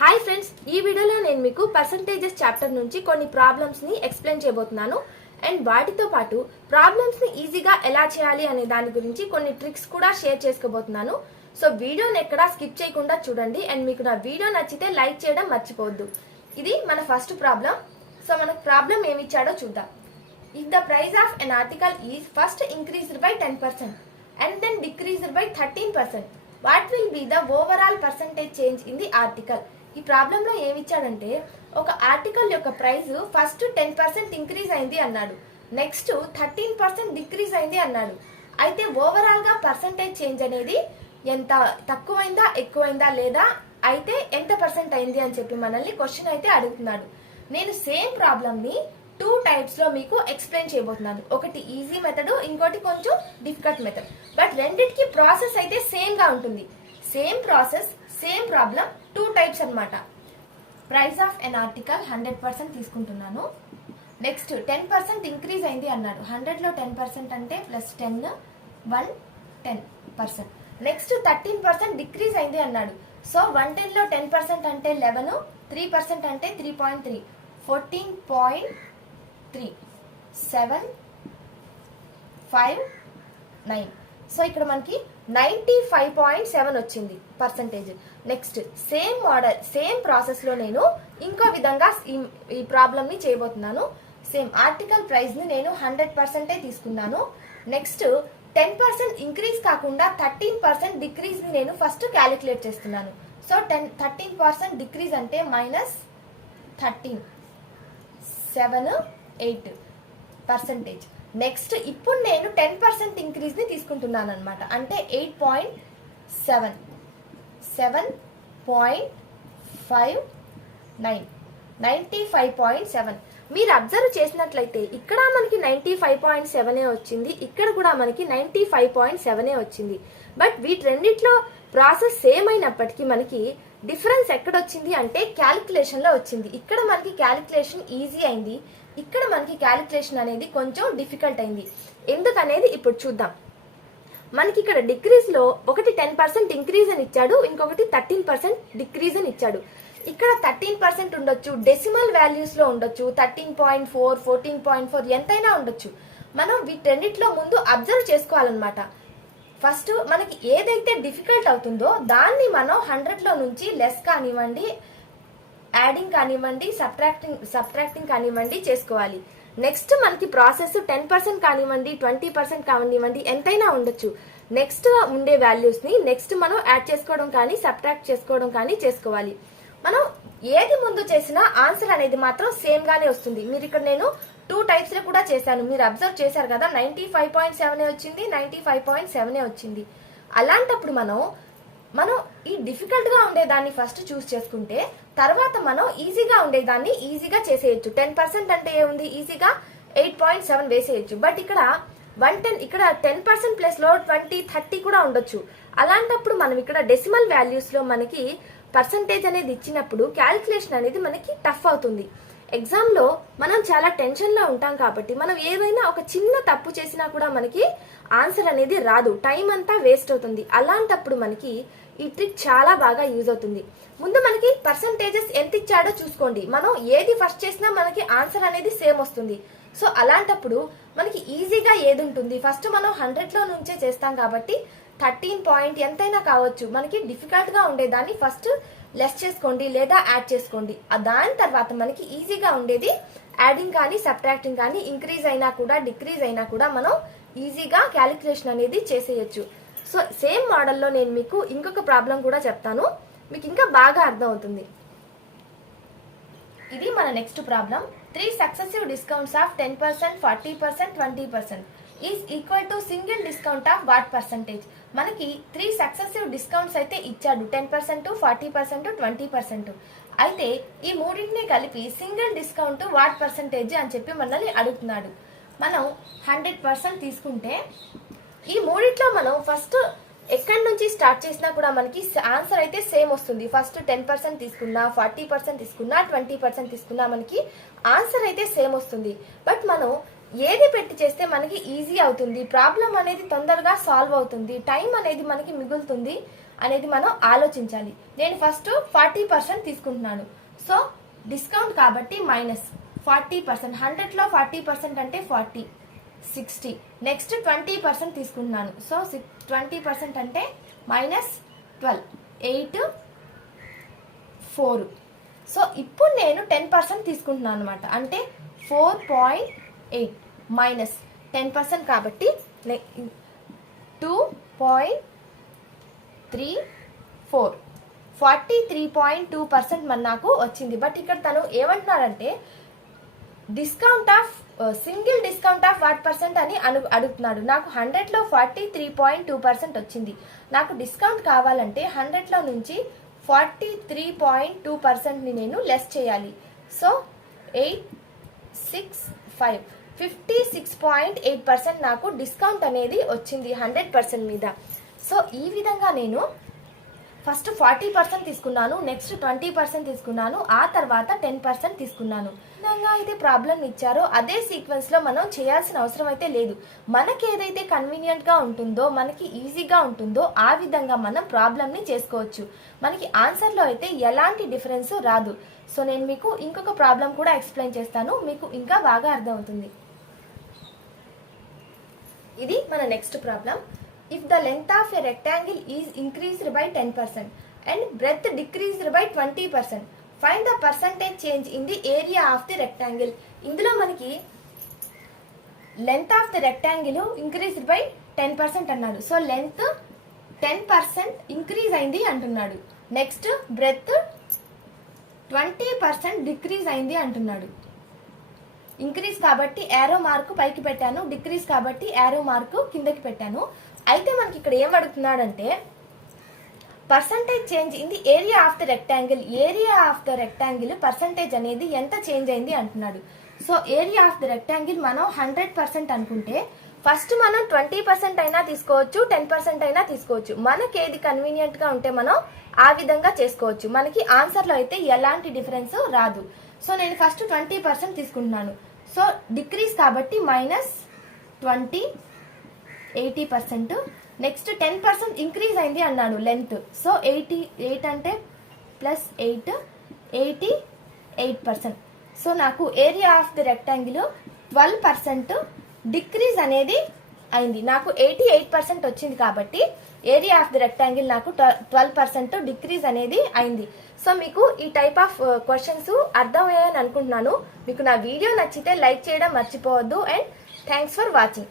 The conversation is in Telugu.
హాయ్ ఫ్రెండ్స్, ఈ వీడియోలో నేను మీకు పర్సంటేజెస్ చాప్టర్ నుంచి కొన్ని ప్రాబ్లమ్స్ ని ఎక్స్ప్లెయిన్ చేయబోతున్నాను. అండ్ వాటితో పాటు ప్రాబ్లమ్స్ ని ఈజీగా ఎలా చేయాలి అనే దాని గురించి కొన్ని ట్రిక్స్ కూడా షేర్ చేసుకోబోతున్నాను. సో వీడియోని ఎక్కడా స్కిప్ చేయకుండా చూడండి. అండ్ మీకు నా వీడియో నచ్చితే లైక్ చేయడం మర్చిపోవద్దు. ఇది మన ఫస్ట్ ప్రాబ్లం. సో మనకు ప్రాబ్లం ఏమి ఇచ్చాడో చూద్దాం. If the price of N article is first increased by 10% and then decreased by 13%, what will be the overall percentage change in the article? ఈ ప్రాబ్లంలో ఏమి ఇచ్చాడంటే, ఒక ఆర్టికల్ యొక్క ప్రైస్ ఫస్ట్ 10% ఇంక్రీజ్ అయింది అన్నాడు, నెక్స్ట్ 13% డిక్రీజ్ అయింది అన్నాడు. అయితే ఓవరాల్ గా పర్సంటేజ్ చేంజ్ అనేది ఎంత తక్కువైందా ఎక్కువైందా లేదా అయితే ఎంత పర్సెంట్ అయింది అని చెప్పి మనల్ని క్వశ్చన్ అయితే అడుగుతున్నాడు. నేను సేమ్ ప్రాబ్లమ్ ని 2 టైప్స్ లో మీకు ఎక్స్ప్లెయిన్ చేయబోతున్నాను. ఒకటి ఈజీ మెథడ్, ఇంకోటి కొంచెం డిఫికల్ట్ మెథడ్. బట్ రెండిటికి ప్రాసెస్ అయితే సేమ్ గా ఉంటుంది. Same process, same problem, 2 types అన్నమాట. ప్రైస్ ఆఫ్ ఎన్ ఆర్టికల్ 100% తీసుకుంటున్నాను. నెక్స్ట్ 10% ఇంక్రీజ్ అయింది అన్నాడు. 100 లో 10% అంటే +10, 110%. నెక్స్ట్ 13% డిక్రీజ్ అయింది అన్నాడు. సో 110 లో 10% అంటే 11, 3% అంటే 3.3, 14.3, 7, 5, 9. సో ఇక్కడ మనకి 95.7 వచ్చింది percentage. Next same model, same process లో నేను ఇంకో విధంగా ఈ ప్రాబ్లమ్ ని చేయబోతున్నాను. సేమ్ ఆర్టికల్ ప్రైస్ ని నేను 100% తీసుకున్నాను. నెక్స్ట్ 10% ఇంక్రీజ్ కాకుండా 13% డిక్రీజ్ ని నేను ఫస్ట్ క్యాలిక్యులేట్ చేస్తున్నాను. సో 13% డిక్రీజ్ అంటే -13, 7, 8%. నెక్స్ట్ ఇప్పుడు నేను 10% ఇంక్రీజ్ ని తీసుకుంటున్నాను అనమాట. అంటే 8.7, 7.59, 95.7. మీరు అబ్జర్వ్ చేసినట్లయితే ఇక్కడ మనకి 95.7 వచ్చింది, ఇక్కడ కూడా మనకి 95.7 వచ్చింది. బట్ వీటి రెండిట్లో ప్రాసెస్ సేమ్ అయినప్పటికీ మనకి డిఫరెన్స్ ఎక్కడొచ్చింది అంటే క్యాలిక్యులేషన్ లో వచ్చింది. ఇక్కడ మనకి క్యాలిక్యులేషన్ ఈజీ అయింది, ఇక్కడ మనకి క్యాలిక్యులేషన్ అనేది కొంచెం డిఫికల్ట్ అయింది. ఎందుకనేది ఇప్పుడు చూద్దాం. మనకి ఇక్కడ డిక్రీజ్ లో ఒకటి 10% ఇంక్రీజ్ అని ఇచ్చాడు, ఇంకొకటి 13% డిక్రీజ్ అని ఇచ్చాడు. ఇక్కడ 13% ఉండొచ్చు, డెసిమల్ వాల్యూస్ లో ఉండొచ్చు, 13.4, 14.4 ఎంతైనా ఉండొచ్చు. మనం వీటన్నిటిలో ముందు అబ్జర్వ్ చేసుకోవాలన్నమాట. ఫస్ట్ మనకి ఏదైతే డిఫికల్ట్ అవుతుందో దాన్ని మనం 100 లో నుంచి లెస్ కానివ్వండి, యాడింగ్ కానివ్వండి, సబ్ట్రాక్టింగ్ కానివ్వండి చేసుకోవాలి. నెక్స్ట్ మనకి ప్రాసెస్ 10% కానివ్వండి, 20% కానివ్వండి, ఎంతైనా ఉండొచ్చు. నెక్స్ట్ ఉండే వాల్యూస్ ని నెక్స్ట్ మనం యాడ్ చేసుకోవడం కానీ సబ్ట్రాక్ట్ చేసుకోవడం కానీ చేసుకోవాలి. మనం ఏది ముందు చేసినా ఆన్సర్ అనేది మాత్రం సేమ్ గానే వస్తుంది. మీరు ఇక్కడ నేను 2 టైప్స్ లో కూడా చేశాను, మీరు అబ్జర్వ్ చేశారు కదా. 95.7 వచ్చింది, 95.7 వచ్చింది. అలాంటప్పుడు మనం ఈ డిఫికల్ట్ గా ఉండేదాన్ని ఫస్ట్ చూస్ చేసుకుంటే తర్వాత మనం ఈజీగా ఉండేదాన్ని ఈజీగా చేసేయచ్చు. 10% అంటే ఏముంది, ఈజీగా 8.7 వేసేయచ్చు. బట్ ఇక్కడ 110, ఇక్కడ 10% ప్లస్ లో 20, 30 కూడా ఉండొచ్చు. అలాంటప్పుడు మనం ఇక్కడ డెసిమల్ వాల్యూస్ లో మనకి పర్సంటేజ్ అనేది ఇచ్చినప్పుడు క్యాలిక్యులేషన్ అనేది మనకి టఫ్ అవుతుంది. ఎగ్జామ్ లో మనం చాలా టెన్షన్ లో ఉంటాం కాబట్టి మనం ఏదైనా ఒక చిన్న తప్పు చేసినా కూడా మనకి ఆన్సర్ అనేది రాదు, టైం అంతా వేస్ట్ అవుతుంది. అలాంటప్పుడు మనకి ఈ ట్రిక్ చాలా బాగా యూజ్ అవుతుంది. ముందు మనకి పర్సంటేజెస్ ఎంత ఇచ్చాడో చూసుకోండి. మనం ఏది ఫస్ట్ చేసినా మనకి ఆన్సర్ అనేది సేమ్ వస్తుంది. సో అలాంటప్పుడు మనకి ఈజీగా ఏది ఉంటుంది, ఫస్ట్ మనం 100 లో నుంచే చేస్తాం కాబట్టి 13 పాయింట్ ఎంతైనా కావచ్చు. మనకి డిఫికల్ట్ గా ఉండేదాన్ని ఫస్ట్ లెస్ చేసుకోండి లేదా యాడ్ చేసుకోండి. దాని తర్వాత మనకి ఈజీగా ఉండేది యాడింగ్ కానీ సబ్ట్రాక్టింగ్ కానీ, ఇంక్రీజ్ అయినా కూడా డిక్రీజ్ అయినా కూడా మనం ఈజీగా క్యాలిక్యులేషన్ అనేది చేసేయచ్చు. సో సేమ్ మోడల్లో నేను మీకు ఇంకొక ప్రాబ్లం కూడా చెప్తాను, మీకు ఇంకా బాగా అర్థం అవుతుంది. ఇది మన next problem. 3 successive discounts of 10%, 40%, 20% is equal to single discount of what percentage. మనకి 3 సక్సెసివ్ డిస్కౌంట్స్ అయితే ఇచ్చాడు, 10%, 40%, 20%. అయితే ఈ మూడింటిని కలిపి సింగిల్ డిస్కౌంట్ వాట్ పర్సంటేజ్ అని చెప్పి మనల్ని అడుగుతున్నాడు. మనం 100% తీసుకుంటే ఈ మూడిట్లో మనం ఫస్ట్ ఎక్కడి నుంచి స్టార్ట్ చేసినా కూడా మనకి ఆన్సర్ అయితే సేమ్ వస్తుంది. ఫస్ట్ 10% తీసుకున్నా, 40% తీసుకున్నా, 20% తీసుకున్నా మనకి ఆన్సర్ అయితే సేమ్ వస్తుంది. బట్ మనం ఏది పెట్టి చేస్తే మనకి ఈజీ అవుతుంది, ప్రాబ్లం అనేది తొందరగా సాల్వ్ అవుతుంది, టైం అనేది మనకి మిగులుతుంది అనేది మనం ఆలోచించాలి. నేను ఫస్ట్ 40% తీసుకుంటున్నాను. సో డిస్కౌంట్ కాబట్టి మైనస్ 40%. 100లో 40% అంటే 40, 60. నెక్స్ట్ 20% తీసుకుంటున్నాను. సో 20% అంటే మైనస్ 12, 8, 4. సో ఇప్పుడు నేను 10% తీసుకుంటున్నాను అనమాట. అంటే 4.8 మైనస్ 10% కాబట్టి 2.34, 43.2% మన నాకు వచ్చింది. బట్ ఇక్కడ తను ఏమంటున్నాడంటే discount of single discount of what percent అని అడుగుతున్నాడు. నాకు 100లో 43.2% వచ్చింది. నాకు డిస్కౌంట్ కావాలంటే 100లో నుంచి 43.2%ని నేను లెస్ చేయాలి. సో 865, 56.8% నాకు డిస్కౌంట్ అనేది వచ్చింది 100% మీద. సో ఈ విధంగా నేను ఫస్ట్ 40% తీసుకున్నాను, నెక్స్ట్ 20% తీసుకున్నాను, ఆ తర్వాత 10% తీసుకున్నాను. విధంగా అయితే ప్రాబ్లం ఇచ్చారో అదే సీక్వెన్స్లో మనం చేయాల్సిన అవసరం అయితే లేదు. మనకి ఏదైతే కన్వీనియంట్గా ఉంటుందో, మనకి ఈజీగా ఉంటుందో ఆ విధంగా మనం ప్రాబ్లమ్ని చేసుకోవచ్చు. మనకి ఆన్సర్లో అయితే ఎలాంటి డిఫరెన్స్ రాదు. సో నేను మీకు ఇంకొక ప్రాబ్లం కూడా ఎక్స్ప్లెయిన్ చేస్తాను, మీకు ఇంకా బాగా అర్థమవుతుంది. ఇది మన next problem. If the length of a rectangle is increased by 10% and breadth decreased by 20%, find the percentage change in the area of the rectangle. ఇందులో మనకి length of the rectangle increased by 10% అన్నాడు. సో లెంత్ 10% ఇంక్రీజ్ అయింది అంటున్నాడు. నెక్స్ట్ బ్రెడ్త్ 20% డిక్రీజ్ అయింది అంటున్నాడు. ఇంక్రీజ్ కాబట్టి యారో మార్కు పైకి పెట్టాను, డిక్రీజ్ కాబట్టి యారో మార్కు కిందకి పెట్టాను. అయితే మనకి ఇక్కడ ఏం అడుగుతున్నాడంటే percentage change in the area of the rectangle. Area of the rectangle percentage అనేది ఎంత చేంజ్ అయింది అంటున్నాడు. So area of the rectangle మనం 100% అనుకుంటే ఫస్ట్ మనం 20% అయినా తీసుకోవచ్చు, 10% అయినా తీసుకోవచ్చు. మనకి ఏది కన్వీనియంట్ గా ఉంటే మనం ఆ విధంగా చేసుకోవచ్చు. మనకి ఆన్సర్లో అయితే ఎలాంటి డిఫరెన్స్ రాదు. సో నేను ఫస్ట్ 20% తీసుకుంటున్నాను. సో డిక్రీజ్ కాబట్టి మైనస్ 20, 80%. నెక్స్ట్ 10% ఇంక్రీజ్ అయింది అన్నాడు లెంత్. సో 88 అంటే ప్లస్ 8, 88%. సో నాకు area of the rectangle 12% decrease అనేది అయింది. నాకు 88% వచ్చింది కాబట్టి ఏరియా ఆఫ్ ది రెక్టాంగిల్ నాకు 12% డిక్రీజ్ అనేది అయింది. సో మీకు ఈ టైప్ ఆఫ్ క్వశ్చన్స్ అర్థమయ్యాయని అనుకుంటున్నాను. మీకు నా వీడియో నచ్చితే లైక్ చేయడం మర్చిపోవద్దు. And thanks for watching.